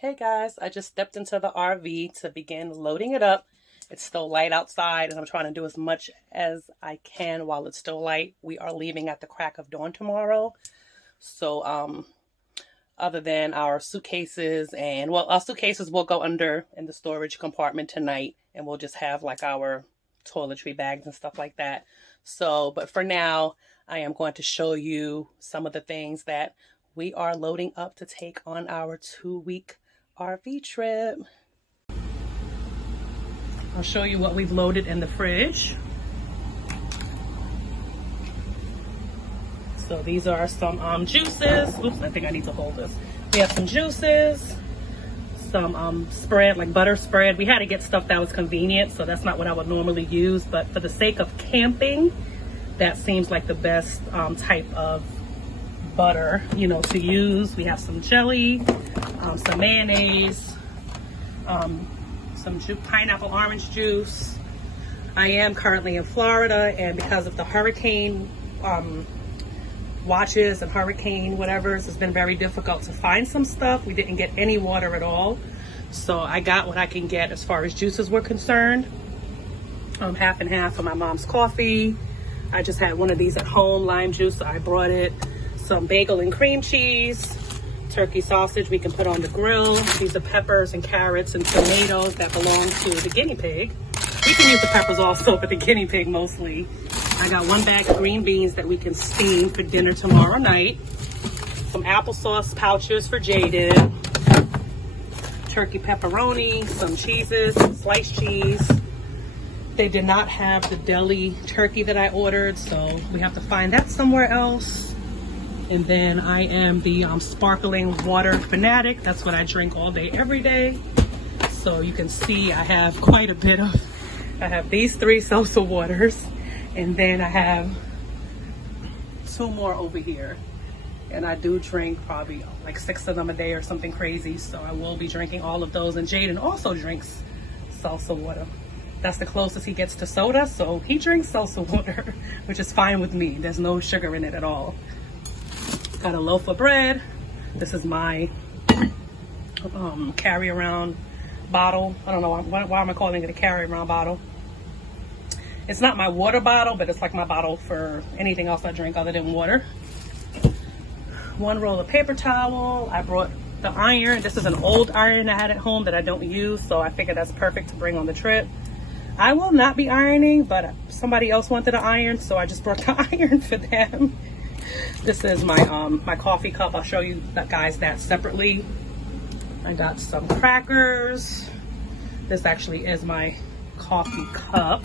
Hey guys, I just stepped into the RV to begin loading it up. It's still light outside and I'm trying to do as much as I can while it's still light. We are leaving at the crack of dawn tomorrow. So other than our suitcases and well, our suitcases will go under in the storage compartment tonight and we'll just have like our toiletry bags and stuff like that. But for now, I am going to show you some of the things that we are loading up to take on our 2-week RV trip. I'll show you what we've loaded in the fridge. So these are some juices. Oops, I think I need to hold this. We have some juices, some spread, like butter spread. We had to get stuff that was convenient, so that's not what I would normally use, but for the sake of camping, that seems like the best type of butter, to use. We have some jelly, some mayonnaise, some pineapple orange juice. I am currently in Florida, and because of the hurricane watches and hurricane whatevers, it's been very difficult to find some stuff. We didn't get any water at all, so I got what I can get as far as juices were concerned. Half and half for my mom's coffee. I just had one of these at home, lime juice, so I brought it. Some bagel and cream cheese, turkey sausage we can put on the grill. These are peppers and carrots and tomatoes that belong to the guinea pig. We can use the peppers also, but the guinea pig mostly. I got one bag of green beans that we can steam for dinner tomorrow night. Some applesauce pouches for Jaden. Turkey pepperoni, some cheeses, some sliced cheese. They did not have the deli turkey that I ordered, so we have to find that somewhere else. And then I am the sparkling water fanatic. That's what I drink all day, every day. So you can see I have quite a bit of, I have these 3 seltzer waters. And then I have 2 more over here. And I do drink probably like 6 of them a day or something crazy. So I will be drinking all of those. And Jaden also drinks seltzer water. That's the closest he gets to soda. So he drinks seltzer water, which is fine with me. There's no sugar in it at all. Got a loaf of bread. This is my carry around bottle. I don't know why am I calling it a carry around bottle. It's not my water bottle, but it's like my bottle for anything else I drink other than water. 1 roll of paper towel. I brought the iron. This is an old iron I had at home that I don't use, so I figured that's perfect to bring on the trip. I will not be ironing, but somebody else wanted an iron, so I just brought the iron for them. This is my my coffee cup. I'll show you guys that separately. I got some crackers. This actually is my coffee cup.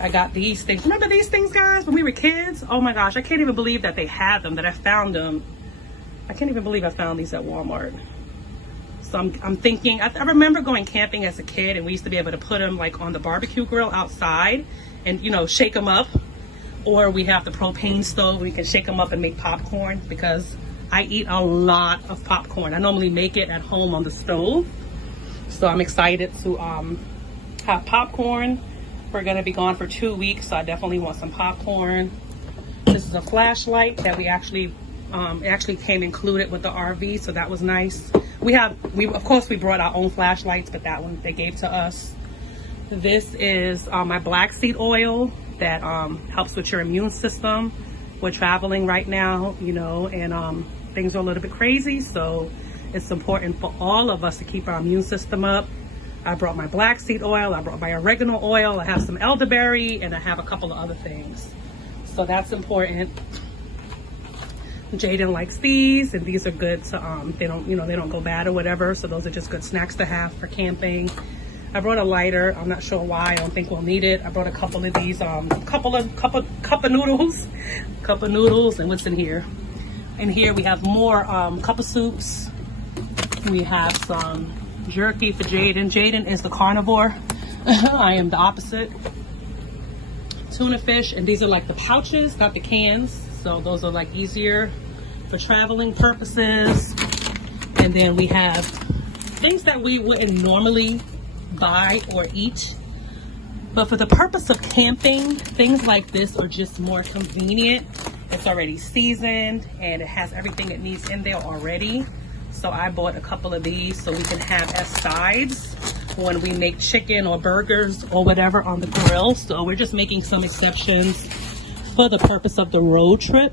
I got these things. Remember these things, guys, when we were kids? Oh my gosh, I can't even believe that they had them, that I found them. I can't even believe I found these at Walmart. So I'm thinking, I remember going camping as a kid, and we used to be able to put them like on the barbecue grill outside and, shake them up. Or we have the propane stove. We can shake them up and make popcorn, because I eat a lot of popcorn. I normally make it at home on the stove. So I'm excited to have popcorn. We're going to be gone for 2 weeks, so I definitely want some popcorn. This is a flashlight that we actually, it actually came included with the RV, so that was nice. We of course we brought our own flashlights, but that one they gave to us. This is my black seed oil that helps with your immune system. We're traveling right now, and things are a little bit crazy, so it's important for all of us to keep our immune system up. I brought my black seed oil, I brought my oregano oil, I have some elderberry, and I have a couple of other things. So that's important. Jaden likes these, and these are good to they don't go bad or whatever, so those are just good snacks to have for camping. I brought a lighter. I'm not sure why. I don't think we'll need it. I brought a couple of these, cup of noodles. And what's in here? In here we have more cup of soups. We have some jerky for Jaden. Jaden is the carnivore. I am the opposite. Tuna fish, and these are like the pouches, not the cans. So those are like easier for traveling purposes. And then we have things that we wouldn't normally buy or eat, but for the purpose of camping, things like this are just more convenient. It's already seasoned and it has everything it needs in there already. So I bought a couple of these so we can have as sides when we make chicken or burgers or whatever on the grill. So we're just making some exceptions for the purpose of the road trip.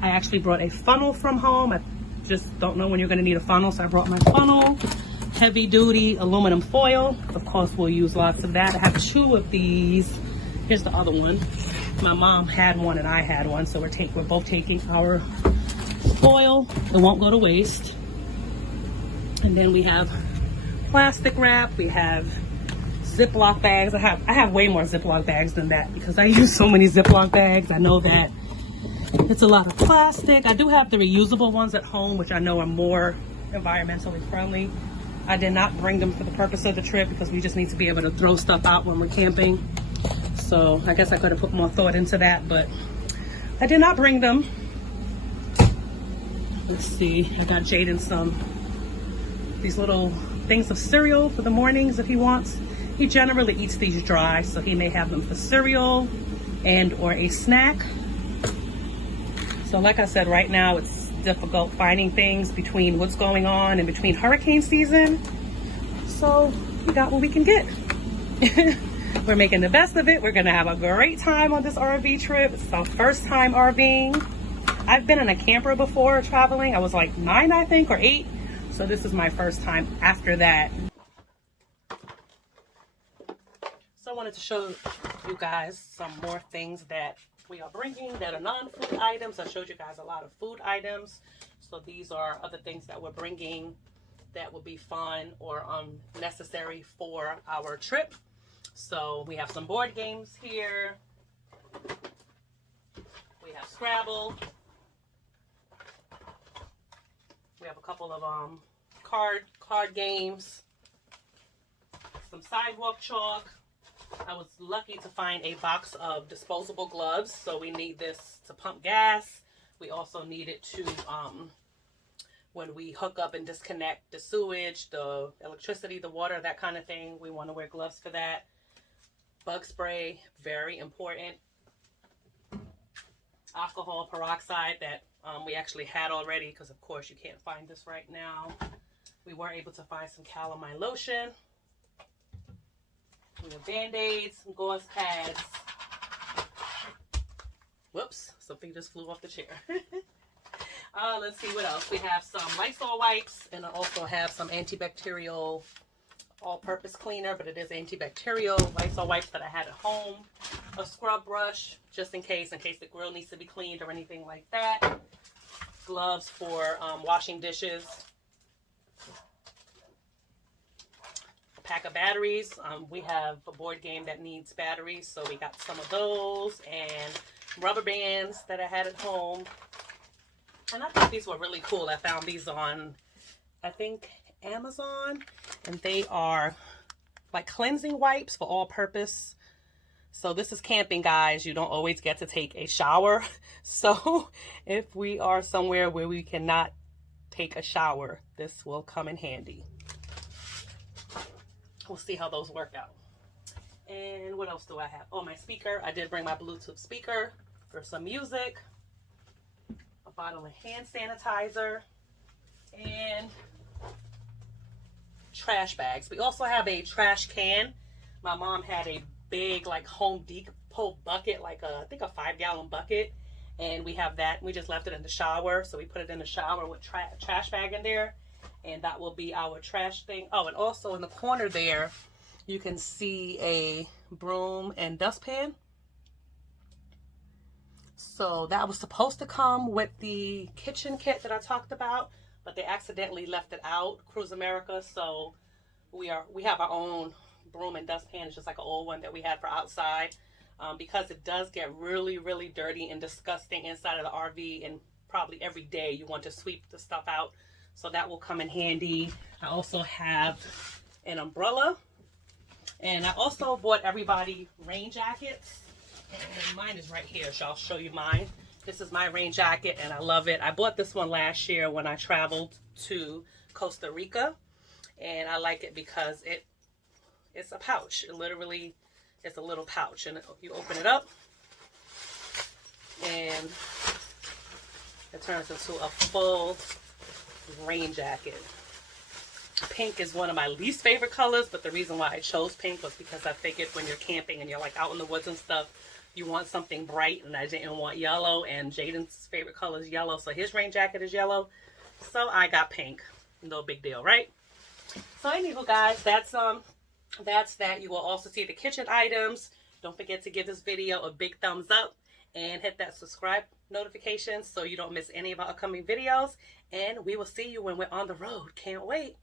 I actually brought a funnel from home. I just don't know when you're going to need a funnel, so I brought my funnel. Heavy duty aluminum foil. Of course, we'll use lots of that. I have 2 of these. Here's the other one. My mom had one and I had one, so we're both taking our foil. It won't go to waste. And then we have plastic wrap. We have Ziploc bags. I have way more Ziploc bags than that because I use so many Ziploc bags. I know that it's a lot of plastic. I do have the reusable ones at home, which I know are more environmentally friendly. I did not bring them for the purpose of the trip because we just need to be able to throw stuff out when we're camping. So I guess I could have put more thought into that, but I did not bring them. Let's see, I got Jaden these little things of cereal for the mornings if he wants. He generally eats these dry, so he may have them for cereal and or a snack. So like I said, right now it's difficult finding things between what's going on and between hurricane season. So we got what we can get. We're making the best of it. We're gonna have a great time on this RV trip. It's our first time RVing. I've been in a camper before traveling. I was like 9, I think, or 8. So this is my first time after that. So I wanted to show you guys some more things that we are bringing that are non-food items. I showed you guys a lot of food items. So these are other things that we're bringing that would be fun or necessary for our trip. So we have some board games here. We have Scrabble. We have a couple of card games. Some sidewalk chalk. I was lucky to find a box of disposable gloves. So we need this to pump gas. We also need it to when we hook up and disconnect the sewage, the electricity, the water, that kind of thing. We want to wear gloves for that. Bug spray, very important. Alcohol peroxide that we actually had already because of course you can't find this right now. We were able to find some calamine lotion. We have Band-Aids, some gauze pads. Whoops, something just flew off the chair. Let's see what else. We have some Lysol wipes, and I also have some antibacterial all-purpose cleaner, but it is antibacterial Lysol wipes that I had at home. A scrub brush, just in case the grill needs to be cleaned or anything like that. Gloves for washing dishes. A pack of batteries. We have a board game that needs batteries, so we got some of those, and rubber bands that I had at home. And I thought these were really cool. I found these on, I think, Amazon, and they are like cleansing wipes for all purpose. So this is camping, guys. You don't always get to take a shower. So if we are somewhere where we cannot take a shower, this will come in handy. We'll see how those work out. And what else do I have? Oh, my speaker. I did bring my Bluetooth speaker for some music. A bottle of hand sanitizer. And trash bags. We also have a trash can. My mom had a big like Home Depot bucket, like I think a 5-gallon bucket, and we have that. We just left it in the shower, so we put it in the shower with trash bag in there, and that will be our trash thing. Oh, and also in the corner there you can see a broom and dustpan. So that was supposed to come with the kitchen kit that I talked about, but they accidentally left it out, Cruise America. So we have our own broom and dustpan. It's just like an old one that we had for outside, because it does get really, really dirty and disgusting inside of the RV, and probably every day you want to sweep the stuff out. So that will come in handy. I also have an umbrella, and I also bought everybody rain jackets. And mine is right here, so I'll show you mine. This is my rain jacket, and I love it. I bought this one last year when I traveled to Costa Rica, and I like it because it's a pouch. It literally is a little pouch, and you open it up, and it turns into a full rain jacket. Pink is one of my least favorite colors, but the reason why I chose pink was because I figured when you're camping and you're like out in the woods and stuff, you want something bright, and I didn't want yellow, and Jaden's favorite color is yellow, so his rain jacket is yellow, so I got pink. No big deal, right? So anywho, guys, that's that. You will also see the kitchen items. Don't forget to give this video a big thumbs up and hit that subscribe notification so you don't miss any of our upcoming videos, and we will see you when we're on the road. Can't wait.